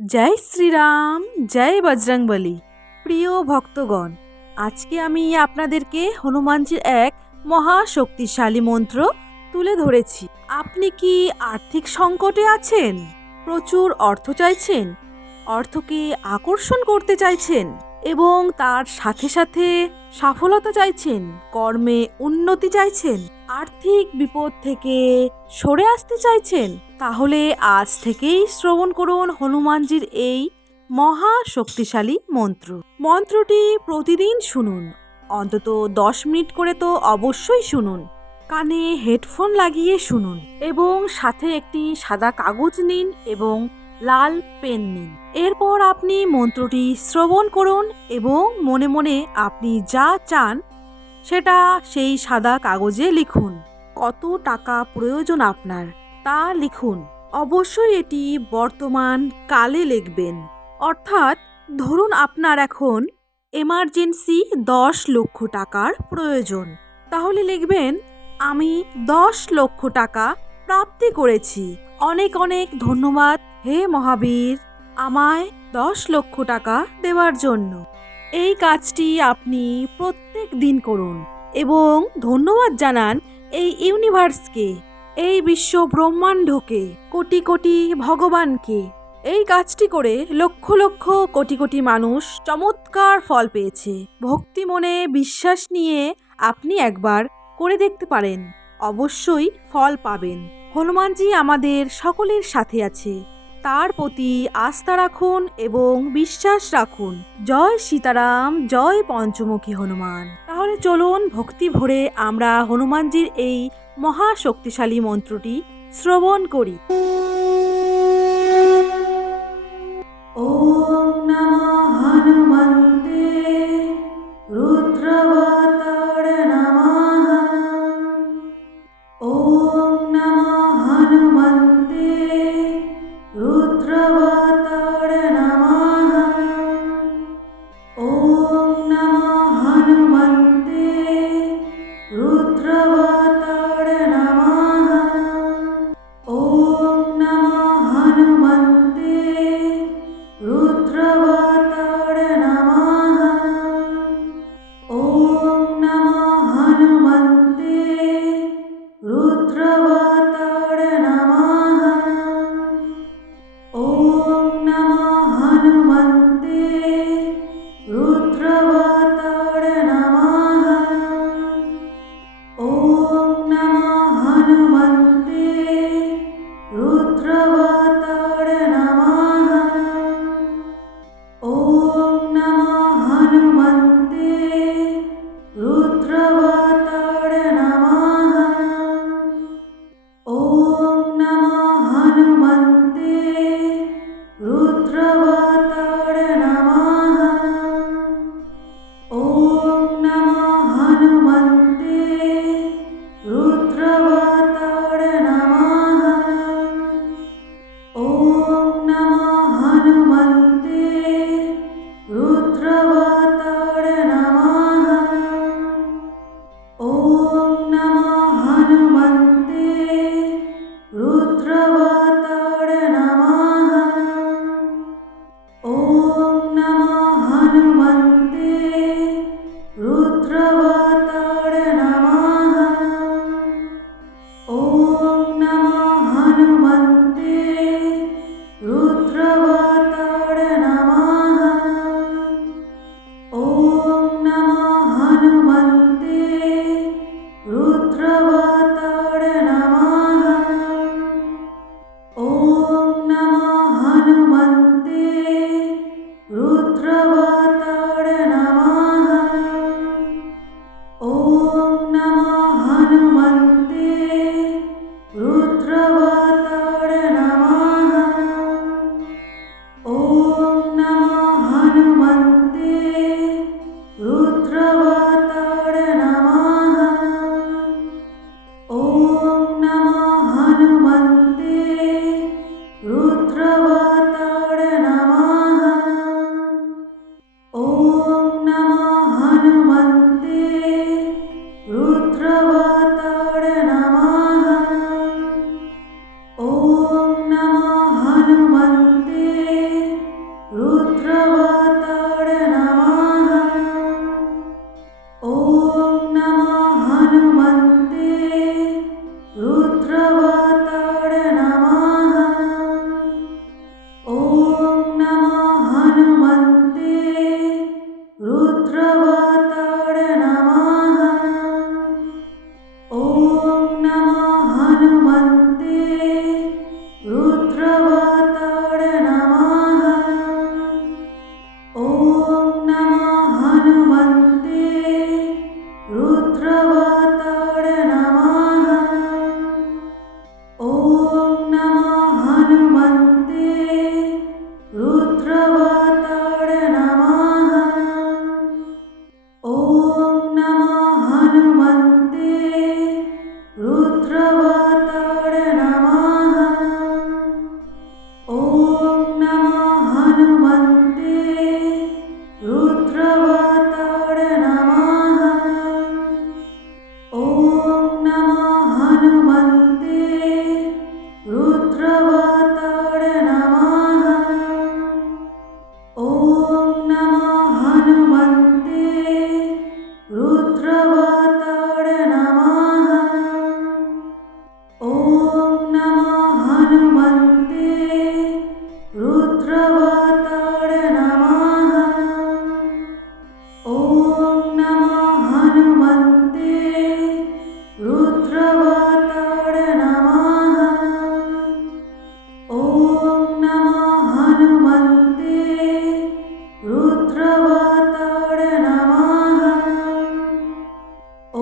জয় শ্রীরাম, জয় বজরংবলী। প্রিয় ভক্তগণ, আজকে আমি আপনাদেরকে হনুমানজির এক মহাশক্তিশালী মন্ত্র তুলে ধরেছি। আপনি কি আর্থিক সংকটে আছেন? প্রচুর অর্থ চাইছেন? অর্থকে আকর্ষণ করতে চাইছেন এবং তার সাথে সাথে সফলতা চাইছেন, কর্মে উন্নতি চাইছেন, আর্থিক বিপদ থেকে সরে আসতে চাইছেন? তাহলে আজ থেকেই শ্রবণ করুন হনুমানজির এই মহা শক্তিশালী মন্ত্র। মন্ত্রটি প্রতিদিন শুনুন, অন্তত 10 মিনিট করে তো অবশ্যই শুনুন। কানে হেডফোন লাগিয়ে শুনুন এবং সাথে একটি সাদা কাগজ নিন এবং লাল পেন নিন। এরপর আপনি মন্ত্রটি শ্রবণ করুন এবং মনে মনে আপনি যা চান সেটা সেই সাদা কাগজে লিখুন। কত টাকা প্রয়োজন আপনার তা লিখুন। অবশ্যই এটি বর্তমান কালে লিখবেন। অর্থাৎ ধরুন আপনার এখন এমার্জেন্সি 10 লক্ষ টাকার প্রয়োজন, তাহলে লিখবেন, আমি 10 লক্ষ টাকা প্রাপ্তি করেছি। অনেক অনেক ধন্যবাদ হে মহাবীর, আমায় 10 লক্ষ টাকা দেওয়ার জন্য। এই কাজটি আপনি প্রত্যেক দিন করুন এবং ধন্যবাদ জানান এই ইউনিভার্সকে, এই বিশ্ব ব্রহ্মাণ্ডকে, কোটি কোটি ভগবানকে। এই কাজটি করে লক্ষ লক্ষ কোটি কোটি মানুষ চমৎকার ফল পেয়েছে। ভক্তি মনে বিশ্বাস নিয়ে আপনি একবার করে দেখতে পারেন, অবশ্যই ফল পাবেন। হনুমানজি আমাদের সকলের সাথে আছে, তার প্রতি আস্থা রাখুন এবং বিশ্বাস রাখুন। জয় সীতারাম, জয় পঞ্চমুখী হনুমান। তাহলে চলুন ভক্তি ভরে আমরা হনুমানজির এই মহা শক্তিশালী মন্ত্রটি শ্রবণ করি। ওম নমঃ হনুমন্তে রুদ্রবতারে নমঃ। ওম নমঃ হনুমন্তে রুদ্রবতারে নমঃ। ওম নমঃ হনুমন্তে রুদ্রবতারে নমঃ। ওম নমঃ रुद्रवताय नमः। ॐ नमः हनुमन्ते रुद्रवताय नमः। ॐ नमः हनुमन्ते रुद्रवताय नमः।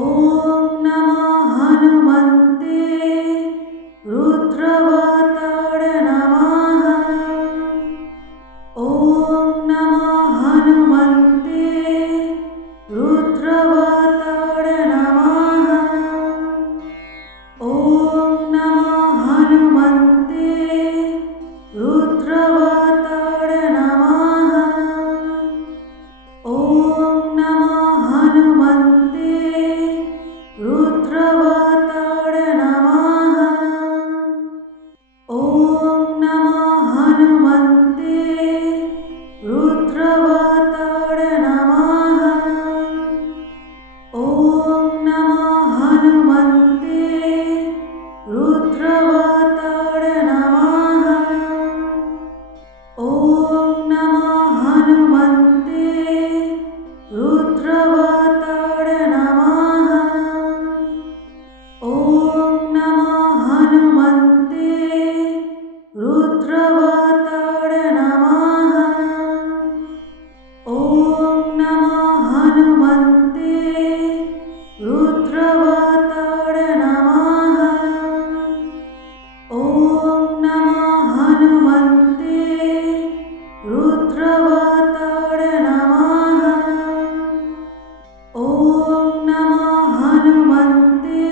ॐ नमः हनुमन्ते रुद्रवताय नमः। ॐ नमः हनुमन्ते रुद्रवताय नमः। ॐ नमः हनुमन्ते रुद्रवताय नमः। ॐ नमः हनुमन्ते रुद्रवताय नमः। ॐ नमः हनुमन्ते रुद्रवताय नमः। ॐ नमः हनुमन्ते रुद्रवताय नमः। ॐ नमः हनुमन्ते रुद्रवताय नमः। ॐ नमः हनुमन्ते रुद्रवताय नमः। ॐ नमः हनुमन्ते रुद्रवताय नमः। ॐ नमः हनुमन्ते रुद्रवताय नमः। ॐ नमः हनुमन्ते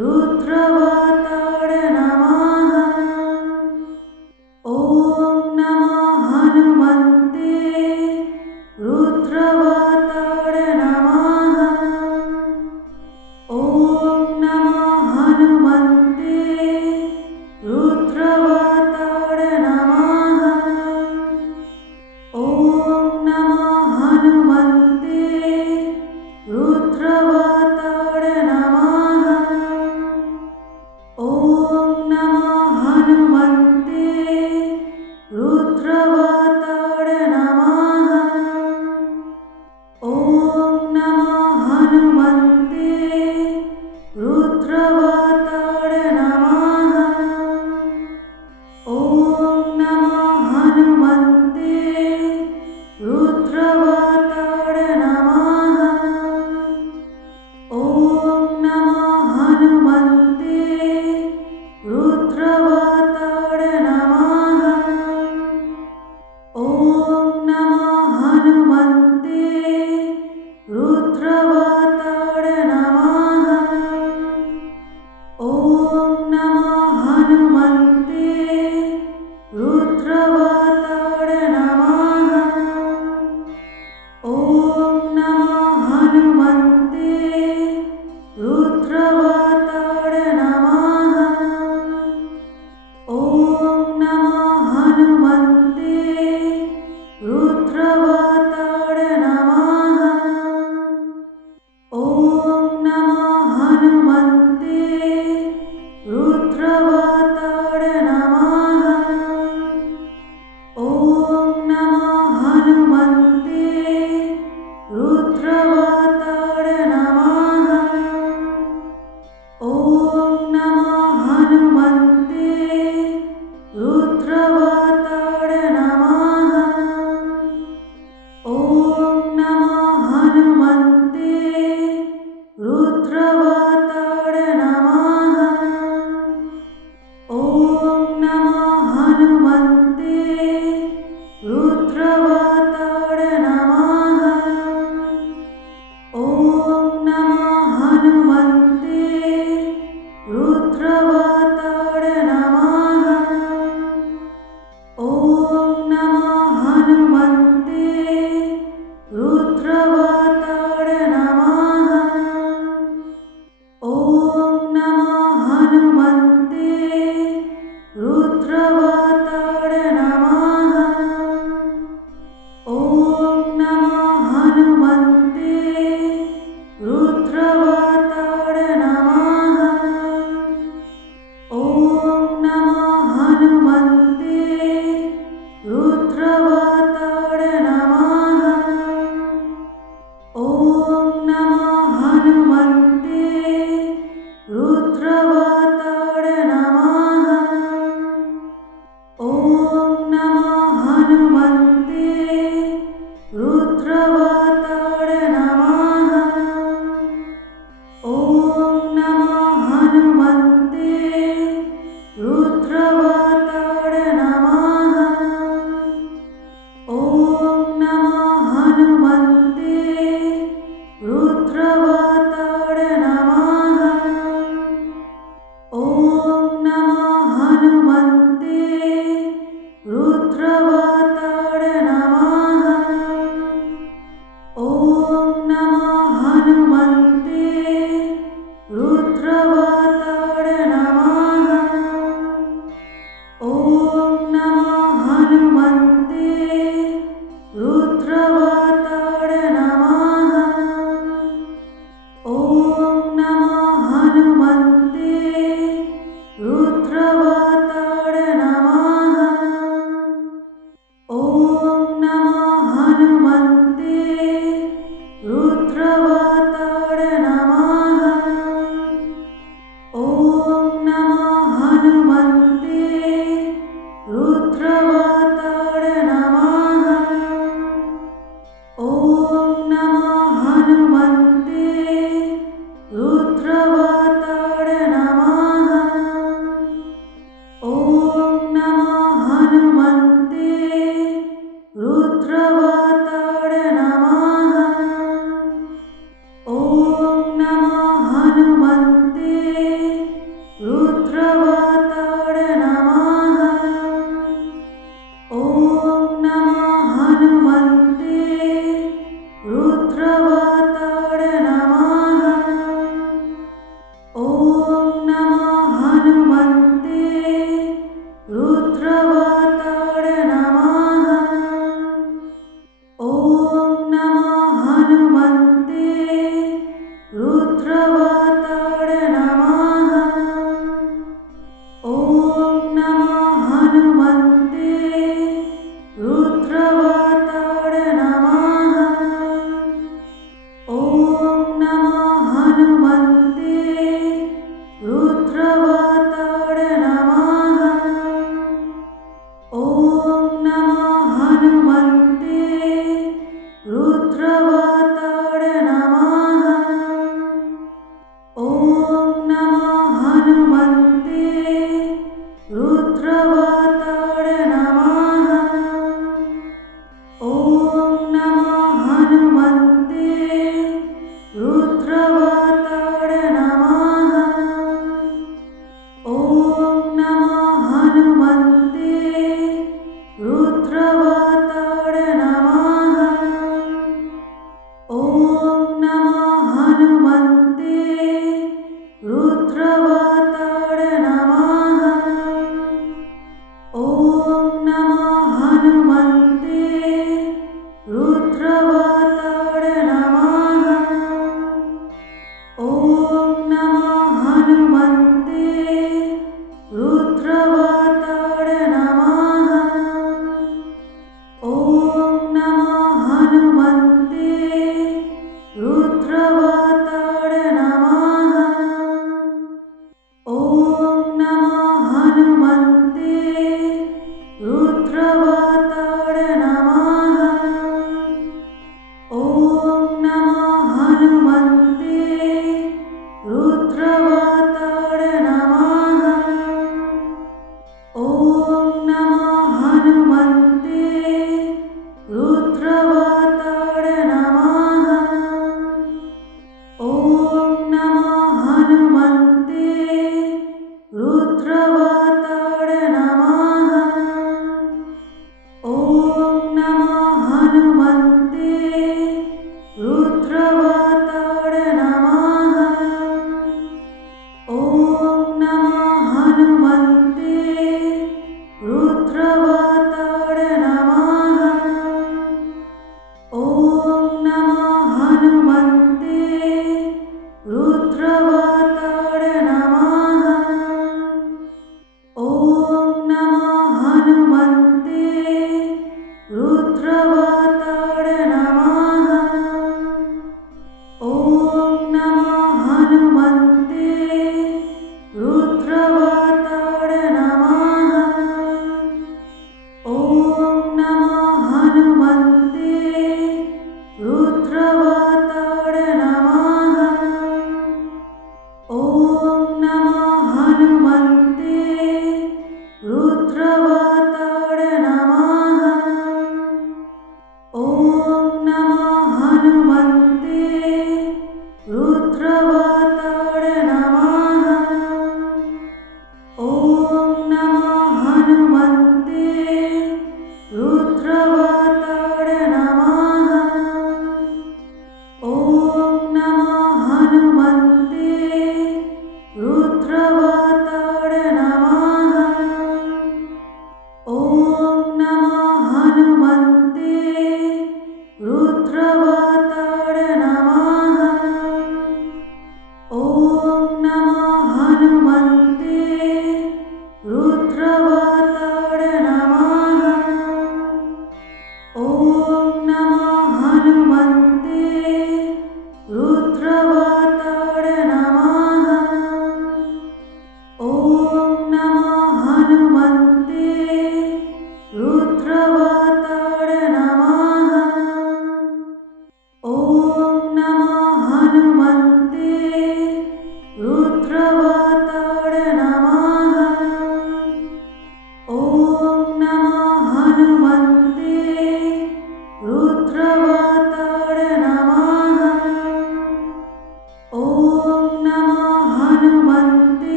रुद्रवताय नमः। ॐ नमः हनुमन्ते रुद्रवताय नमः। ॐ नमः हनुमन्ते रुद्रवताय नमः। ॐ नमः हनुमन्ते रुद्रवताय नमः। ॐ नमः हनुमन्ते रुद्रवताय